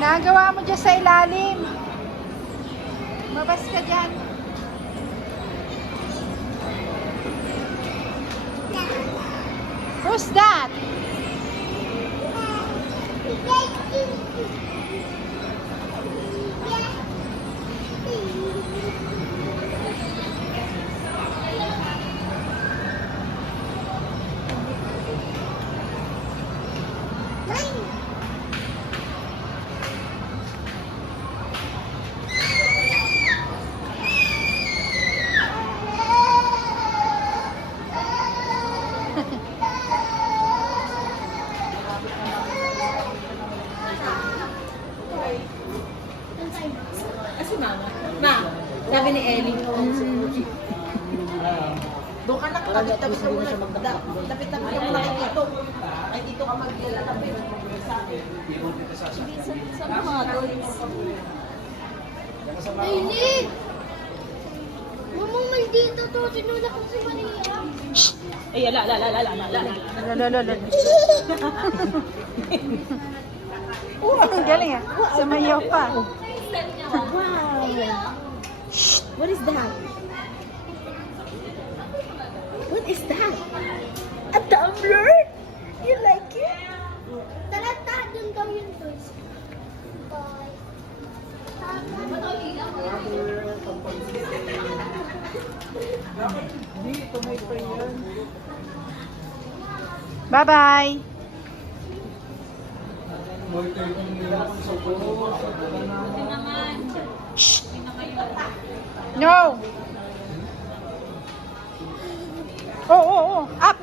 Ginagawa mo dyan sa ilalim. Mabas ka dyan. Who's that? Sabi ni Ellie, doon ka nakatapit-tapit ka muna. Tapit-tapit ka muna kay Tito. Kay Tito ka maglalapit. Sa mga doon. Ay, Mamang maldito to. Sinulak ko si Maria. Ay, ala. Ang galing ah. Sumayaw pa. Wow. What is that? What is that? A tumbler? You like it? Tara, doon daw yung toys. Bye-bye. Shh. No. Oh. Up.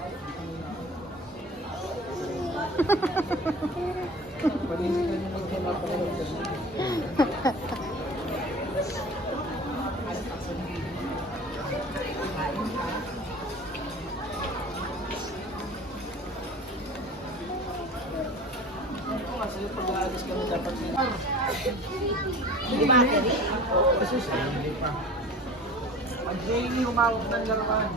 Jamie, humawak ng laruan.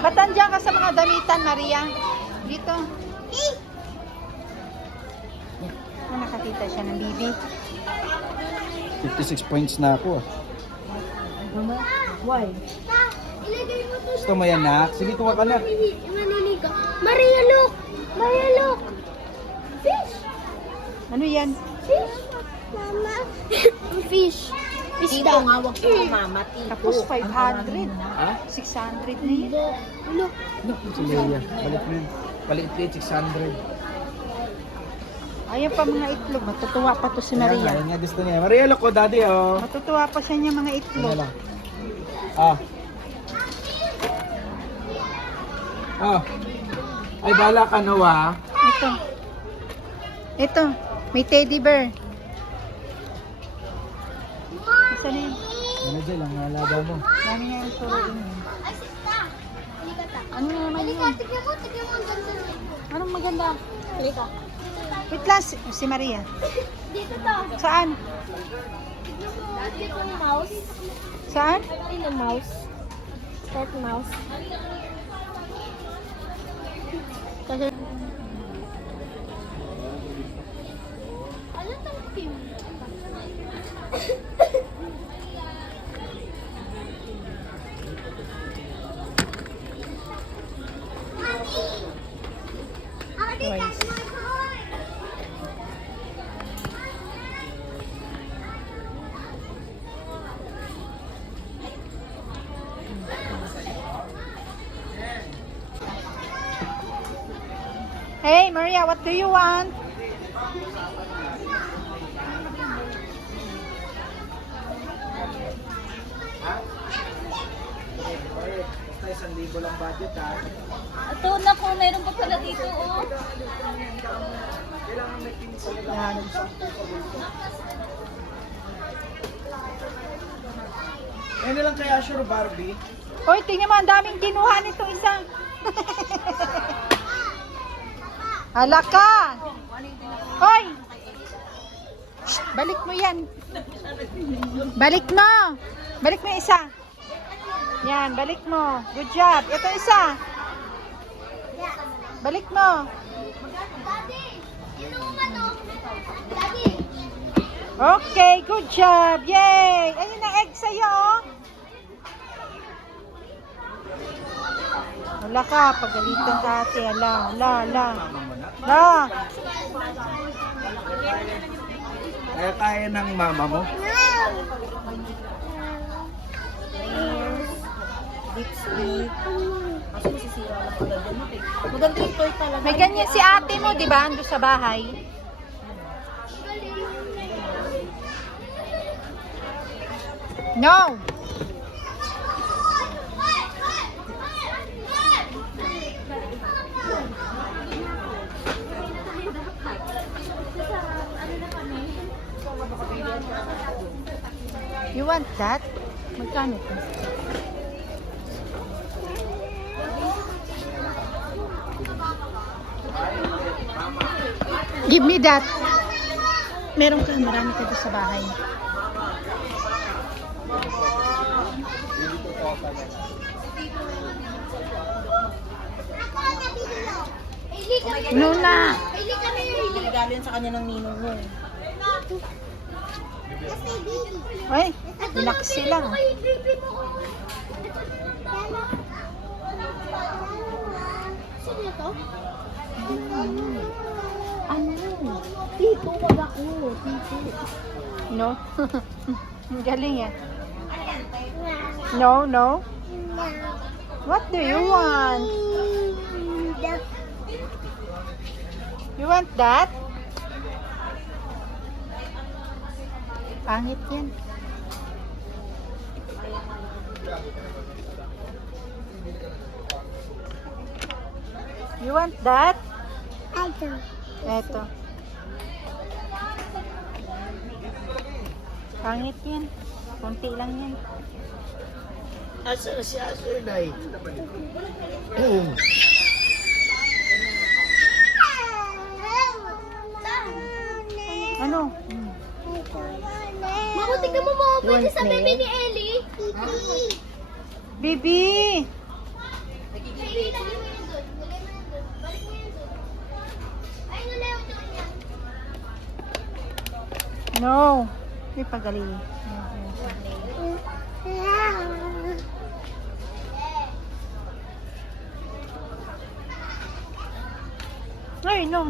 Ba't nandiyan ka sa mga damitan, Maria? Dito. Nakakita siya ng bibi. 56 points na ako. Why? Ilagay mo to Gusto mo yan, nak? Sige, tuwa ka na. maniliga. Maria, look! Maria, look! Fish! Ano yan? Fish! Mama! Fish! Tito nga, huwag ka mama, Tito. Tapos 500. Ha? 600 na yun. Look! Si Leia. Balik mo yun. Balik 600. Ayan pa mga itlog. Matutuwa pa to si Maria. Ayan nga, gusto niya. Maria, look ko, daddy, oh. Matutuwa pa siya niya mga Ano itlog. lang. Ah. Ah. Ay, bala ka, Noah. Ito. May teddy bear. Isa na yun. Ano dyan lang, nalaga mo. Dami nga yung turuin. Ay, sista! Halika ta. Ano na naman Halika, yun? tignan mo ang ganda nun. Anong maganda? Halika. Wait lang, si Maria. Dito to. Saan? Tignan mo. Dito ang mouse. Saan? Ayun ang mouse. Start mouse. Kasi Ano tong team? Hey, Maria, what do you want? Basta 1,000 lang budget, ha. Ito na kung meron pa pala dito, oh. Kailangan may pinsel na Yan. Ano lang kaya sure, Barbie? Hoy, tingnan mo, ang daming kinuha nito isa. Hala ka! Hoy! Shh, balik mo yan. Balik mo! Balik mo yung isa. Yan, balik mo. Good job. Ito isa. Balik mo. Daddy, yun naman oh. Daddy, Okay, good job. Yay! Ayun ang egg sa'yo, oh. Wala ka, pagalitan ka ate. Ala. Kaya ng mama mo? Lipstick. Kaso masisira lang pag ganyan mo. Maganda yung toy talaga. May ganyan si ate mo, di ba? Ando sa bahay. No! You want that? Magkano to? Give me that. Meron ka, marami ka doon sa bahay. No na. Regalo yan sa kanya ng ninong mo. Ay, relax sila. Sino to? Ano? Tito, wag ako. Tito. No? Ang galing eh. No. What do you want? You want that? Pangit yan. You want that? Eto. Pangit yan. Kunti lang yan. Asa na si Aso, Day? Ano? Mabuti ka mo pwede sa bebe ni Ellie. Baby! Ellie, lagay mo yun doon. Lagay mo yun doon. Balik mo yun doon. Ay, nalaw doon yan. No. May pagaling. Ay, no.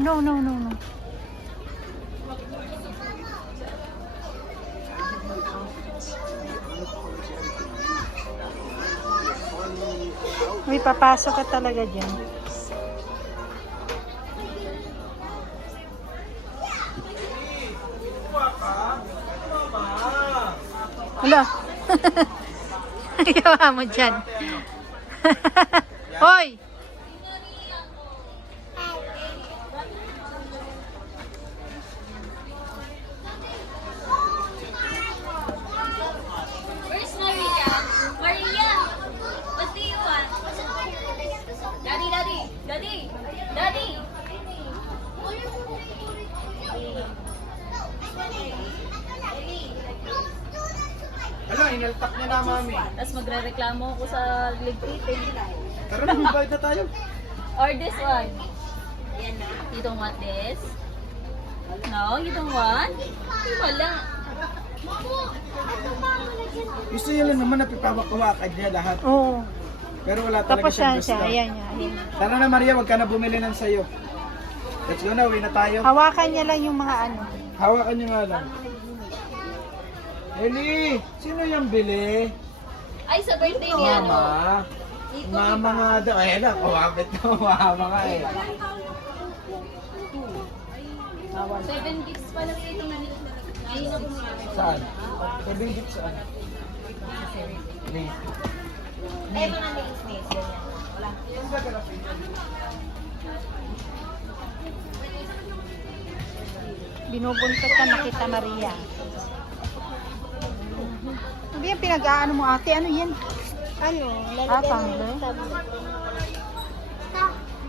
May papasok ka talaga dyan. Hala. Gawa mo dyan. Hoy! Where's Maria? Maria! What do you want? Daddy! Hala, inaltak niya na, mami. Tapos magre-reklamo ako sa ligpitin. Tara na, magbayad na tayo. Or this one. You don't want this? No, you don't want? Wala. Gusto niya lang naman na pipawak-wakan niya lahat. Oo. Pero wala talaga Tapos siyang yan gusto. siya. Ayan niya. Tara na, Maria, wag ka na bumili ng sayo. Let's go na, uwi na tayo. Hawakan niya lang yung mga ano. Hawakan niyo nga lang. Eli, sino yung bili? Ay, sa birthday ni ano? Mama. Mama nga daw. Ay, ala, kumapit na mama nga eh. 7 gifts pala sa ito na Saan? 7 gifts saan? Please. Eh, mga nails. Wala. Binubuntot ka na kita, Maria. Ano yan pinag-aano mo, ate? Ano yan? Ano? Tumbler?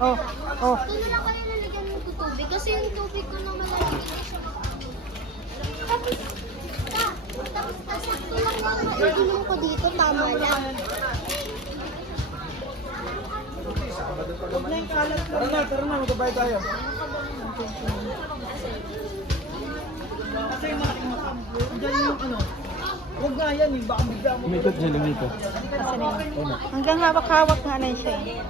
Oh. Doon lang kayo nalagyan ng tubig kasi yung tubig ko nang malalagyan ko siya. Tapos sakto lang yung iinom ko dito, tama lang. Tara na, magbabayad tayo. Huwag nga yan, yung baka bigla mo. Umikot niya lang ito. Kasi na yun. Hanggang hawak-hawak nga lang siya eh.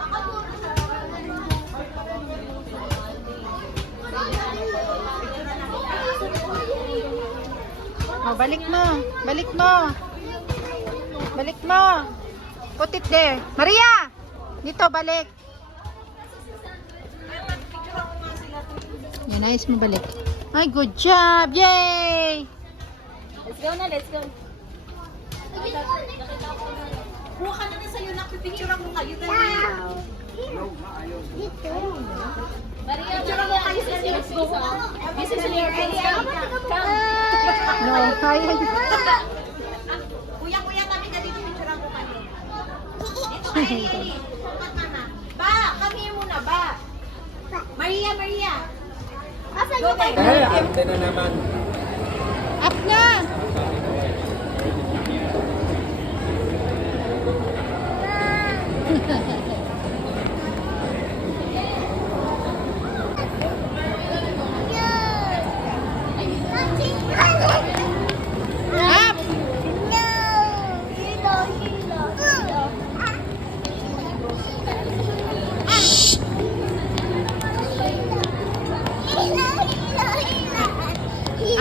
Oh, balik mo. Balik mo. Balik mo. Put it there. Maria! Dito, balik. Yan, ayos mo balik. Ay, good job! Yay! Let's go na, let's go. Kuha ka na na sa'yo, nakipicturean mo kayo. Maria, this is your face. Come. No, kaya. Kuya, kami na dito, picturean ko kayo. Dito kayo, Eli. Kupat ka na. Ba, come here muna, ba. Maria. Asan yung kayo? Arte na naman. Up na!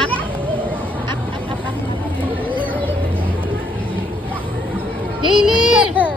Up! Up! Up! Hailey! Pepe!